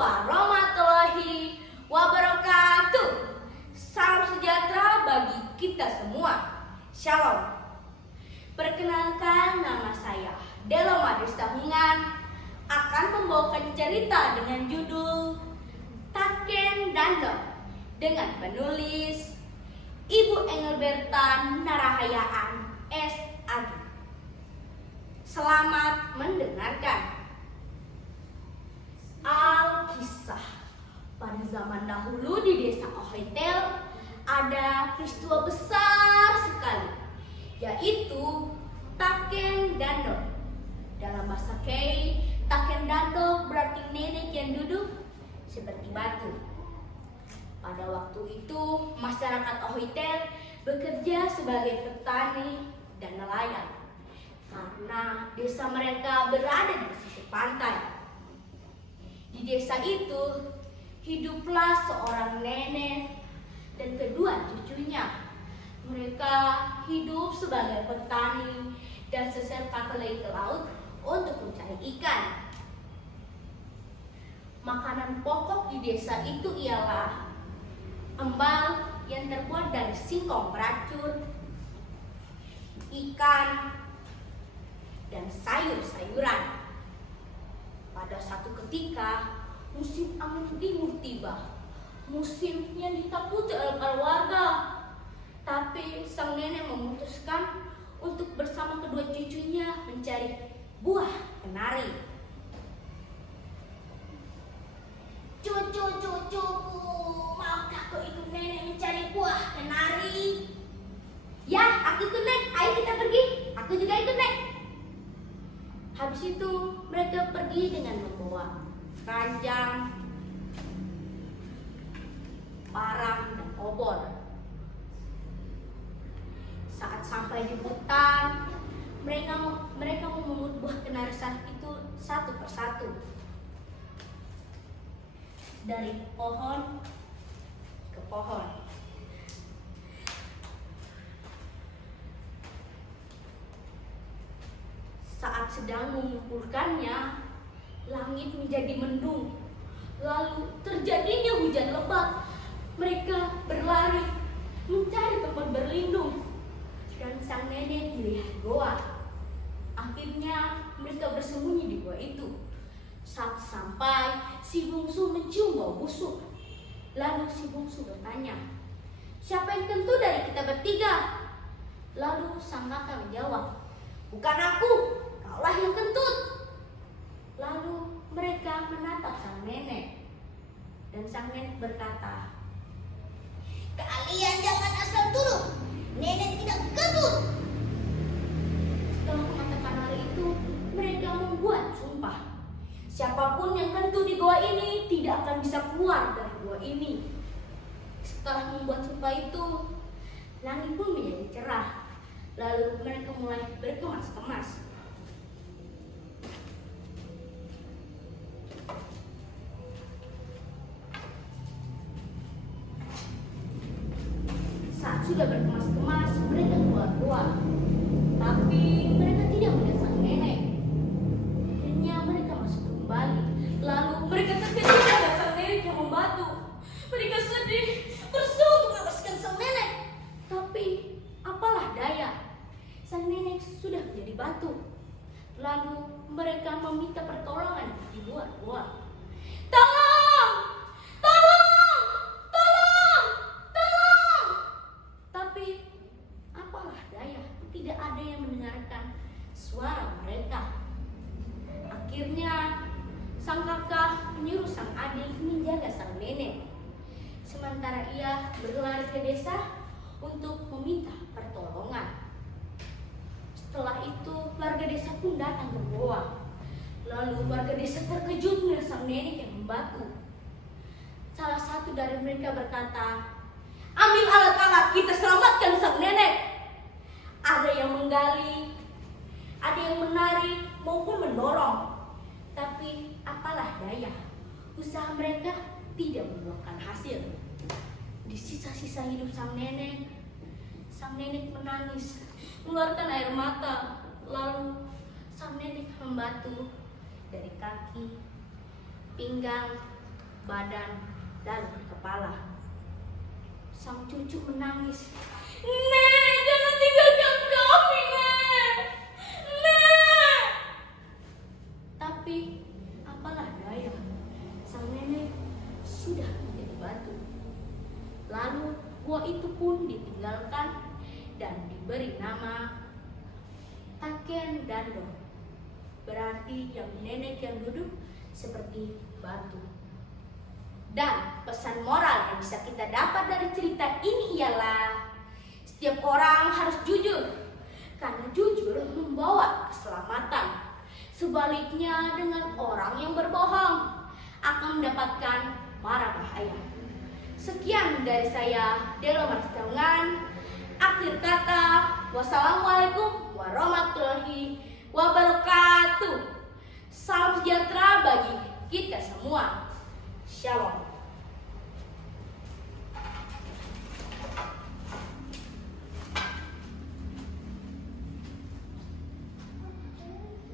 warahmatullahi wabarakatuh. Salam sejahtera bagi kita semua. Shalom. Perkenalkan, nama saya Delo Madris Tahungan akan membawakan cerita dengan judul Taken Dandok dengan penulis Ibu Engelberta Narahayaan S.Ag. Selamat mendengarkan. Alkisah. Pada zaman dahulu di desa Ohitel ada peristiwa besar sekali, yaitu Taken Dandok. Dalam bahasa Kei, Taken Dandok berarti nenek yang duduk seperti batu. Pada waktu itu, masyarakat Ohitel bekerja sebagai petani dan nelayan karena desa mereka berada di sisi pantai. Di desa itu hiduplah seorang nenek dan kedua cucunya. Mereka hidup sebagai petani dan sesekali ke laut untuk mencari ikan. Makanan pokok di desa itu ialah embal yang terbuat dari singkong beracun, ikan, dan sayur-sayuran. Pada satu ketika, musim angin timur tiba. Musim yang ditakuti oleh keluarga. Tapi sang nenek memutuskan untuk bersama kedua cucunya mencari buah kenari. Cucu-cucuku, maukah kau ikut nenek mencari buah kenari? Ya, aku ikut nek. Ayo kita pergi. Aku juga ikut nek. Habis itu mereka pergi dengan membawa keranjang, parang, dan obor. Saat sampai di hutan, mereka memungut buah kenari itu satu persatu dari pohon ke pohon. Saat sedang mengumpulkannya, langit menjadi mendung. Lalu terjadinya hujan lebat. Mereka berlari mencari tempat berlindung. Dan sang nenek melihat goa. Akhirnya mereka bersembunyi di goa itu. Saat sampai, si bungsu mencium bau busuk. Lalu si bungsu bertanya, "Siapa yang kentut dari kita bertiga?" Lalu sang kakak menjawab, "Bukan aku, kaulah yang kentut." Lalu mereka menatap sang nenek. Dan sang nenek berkata, "Kalian jangan asal tuduh, nenek tidak kentut." Setelah mengatakan hal itu, mereka membuat sumpah. Siapapun yang kentut di goa ini tidak akan bisa keluar dari goa ini. Setelah membuat sumpah itu, langit pun menjadi cerah. Lalu mereka mulai berkemas-kemas. Saat sudah berkemas-kemas, mereka keluar goa. Tapi mereka tidak melihat sang nenek. Akhirnya mereka masuk kembali. Lalu mereka terkejut dengan sang nenek yang membatu. Mereka sedih, berusaha untuk melepaskan sang nenek. Tapi apalah daya, sang nenek sudah menjadi batu. Lalu mereka meminta pertolongan di luar goa. "Tolong! Tolong! Tolong! Tolong!" Tapi apalah daya, tidak ada yang mendengarkan suara mereka. Akhirnya sang kakak menyuruh sang adik menjaga sang nenek. Sementara ia berlari ke desa untuk meminta pertolongan. Setelah itu, warga desa pun datang ke goa. Lalu warga desa terkejut melihat sang nenek yang membatu. Salah satu dari mereka berkata, "Ambil alat-alat, kita selamatkan sang nenek." Ada yang menggali, ada yang menarik maupun mendorong. Tapi apalah daya, usaha mereka tidak membuahkan hasil. Di sisa-sisa hidup sang nenek menangis, mengeluarkan air mata. Lalu sang nenek membatu dari kaki, pinggang, badan, dan ke kepala. Sang cucu menangis. "Nek, jangan tinggalkan kami, Nek! Nek!" Tapi apalah daya, sang nenek sudah menjadi batu. Lalu gua itu pun ditinggalkan dan diberi nama Taken Dando. Berarti yang nenek yang duduk seperti batu. Dan pesan moral yang bisa kita dapat dari cerita ini ialah setiap orang harus jujur, karena jujur membawa keselamatan. Sebaliknya dengan orang yang berbohong akan mendapatkan mara bahaya. Sekian dari saya, Delo Marsitangan. Akhir kata, wassalamualaikum warahmatullahi wabarakatuh. Salam sejahtera bagi kita semua. Shalom.